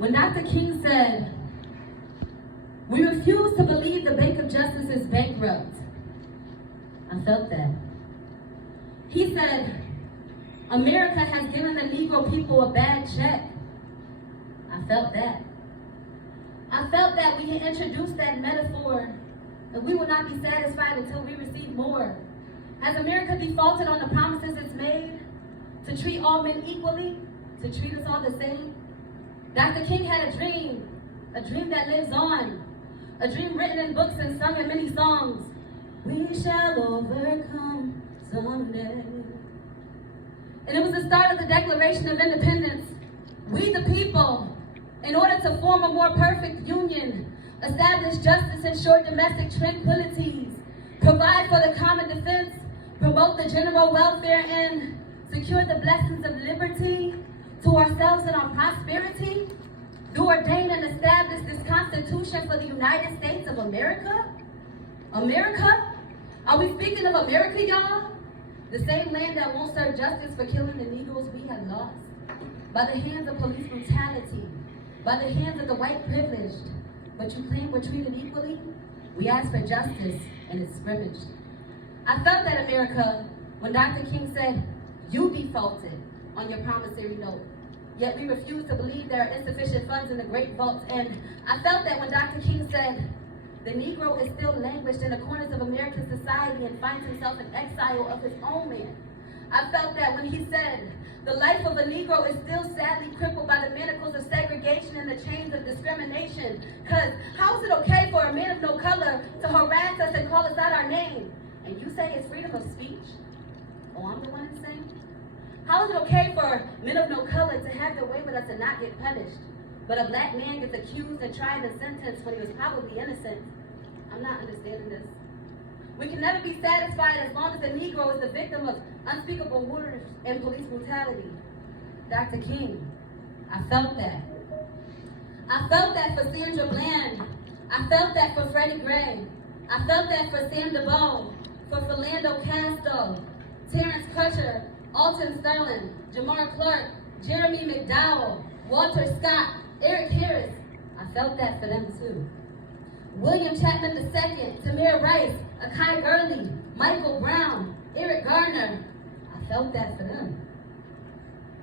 When Dr. King said, "We refuse to believe the Bank of Justice is bankrupt," I felt that. He said, "America has given the Negro people a bad check." I felt that. I felt that when he introduced that metaphor, that we will not be satisfied until we receive more. Has America defaulted on the promises it's made to treat all men equally, to treat us all the same? Dr. King had a dream that lives on, a dream written in books and sung in many songs. We shall overcome someday. And it was the start of the Declaration of Independence. We the people, in order to form a more perfect union, establish justice, ensure domestic tranquilities, provide for the common defense, promote the general welfare, and secure the blessings of liberty to ourselves and our prosperity, do ordain and establish this Constitution for the United States of America? America? Are we speaking of America, y'all? The same land that won't serve justice for killing the Negroes we have lost by the hands of police brutality, by the hands of the white privileged. But you claim we're treated equally? We ask for justice, and it's scrimmaged. I felt that, America, when Dr. King said, "You defaulted on your promissory note, yet we refuse to believe there are insufficient funds in the great vaults." And I felt that when Dr. King said, "The Negro is still languished in the corners of American society and finds himself in exile of his own land." I felt that when he said, "The life of a Negro is still sadly crippled by the manacles of segregation and the chains of discrimination." Because how is it okay for a man of no color to harass us and call us out our name? And you say it's freedom of speech? Oh, I'm the one insane? How is it okay for men of no color to have their way with us and not get punished? But a black man gets accused and tried and sentenced when he was probably innocent. I'm not understanding this. We can never be satisfied as long as the Negro is the victim of unspeakable horrors and police brutality. Dr. King, I felt that. I felt that for Sandra Bland. I felt that for Freddie Gray. I felt that for Sam DeBow, for Philando Castro, Terrence Crutcher, Alton Sterling, Jamar Clark, Jeremy McDowell, Walter Scott, Eric Harris. I felt that for them too. William Chapman II, Tamir Rice, Akai Gurley, Michael Brown, Eric Garner. I felt that for them.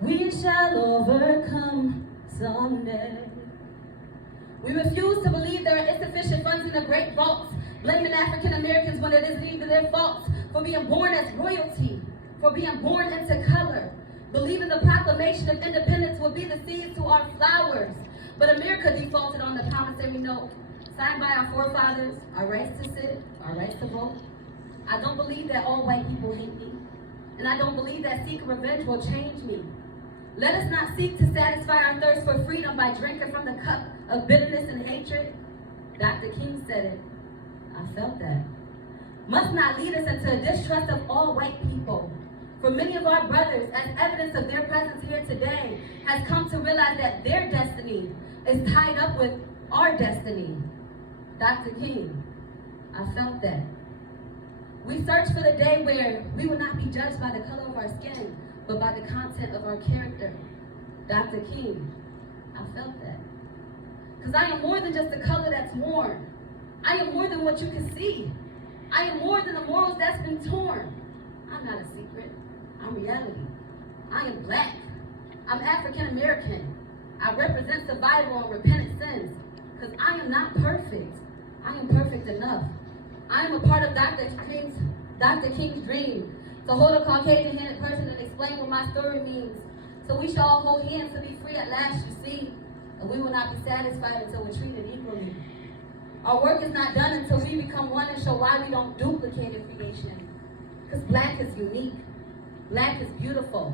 We shall overcome someday. We refuse to believe there are insufficient funds in the great vaults, blaming African Americans when it isn't even their fault for being born as royalty, for being born into color, believing the proclamation of independence will be the seeds to our flowers. But America defaulted on the promissory note signed by our forefathers, our rights to sit, our rights to vote. I don't believe that all white people hate me, and I don't believe that seeking revenge will change me. Let us not seek to satisfy our thirst for freedom by drinking from the cup of bitterness and hatred. Dr. King said it. I felt that. Must not lead us into a distrust of all white people. For many of our brothers, as evidence of their presence here today, has come to realize that their destiny is tied up with our destiny. Dr. King, I felt that. We search for the day where we will not be judged by the color of our skin, but by the content of our character. Dr. King, I felt that. Because I am more than just the color that's worn. I am more than what you can see. I am more than the morals that's been torn. I'm not a secret. I'm reality. I am black. I'm African American. I represent survival and repentant sins. Because I am not perfect. I am perfect enough. I am a part of Dr. King's dream to hold a Caucasian-handed person and explain what my story means. So we shall all hold hands to be free at last, you see. And we will not be satisfied until we're treated equally. Our work is not done until we become one and show why we don't duplicate in creation. Because black is unique. Black is beautiful.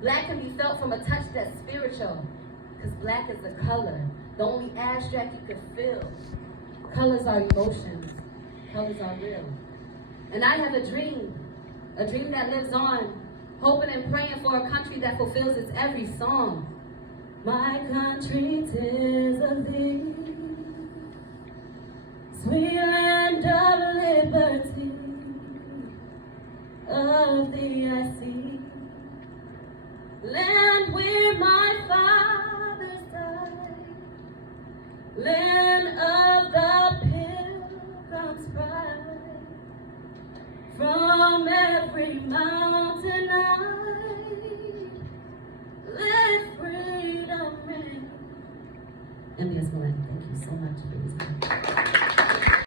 Black can be felt from a touch that's spiritual. Because black is the color, the only abstract you can feel. Colors are emotions. Colors are real. And I have a dream that lives on, hoping and praying for a country that fulfills its every song. My country, 'tis of thee, sweet land of liberty, of thee I see, land where my fathers died, land of the pilgrim's pride. From every mountain high, let freedom ring. Nbs Malay, thank you so much for listening.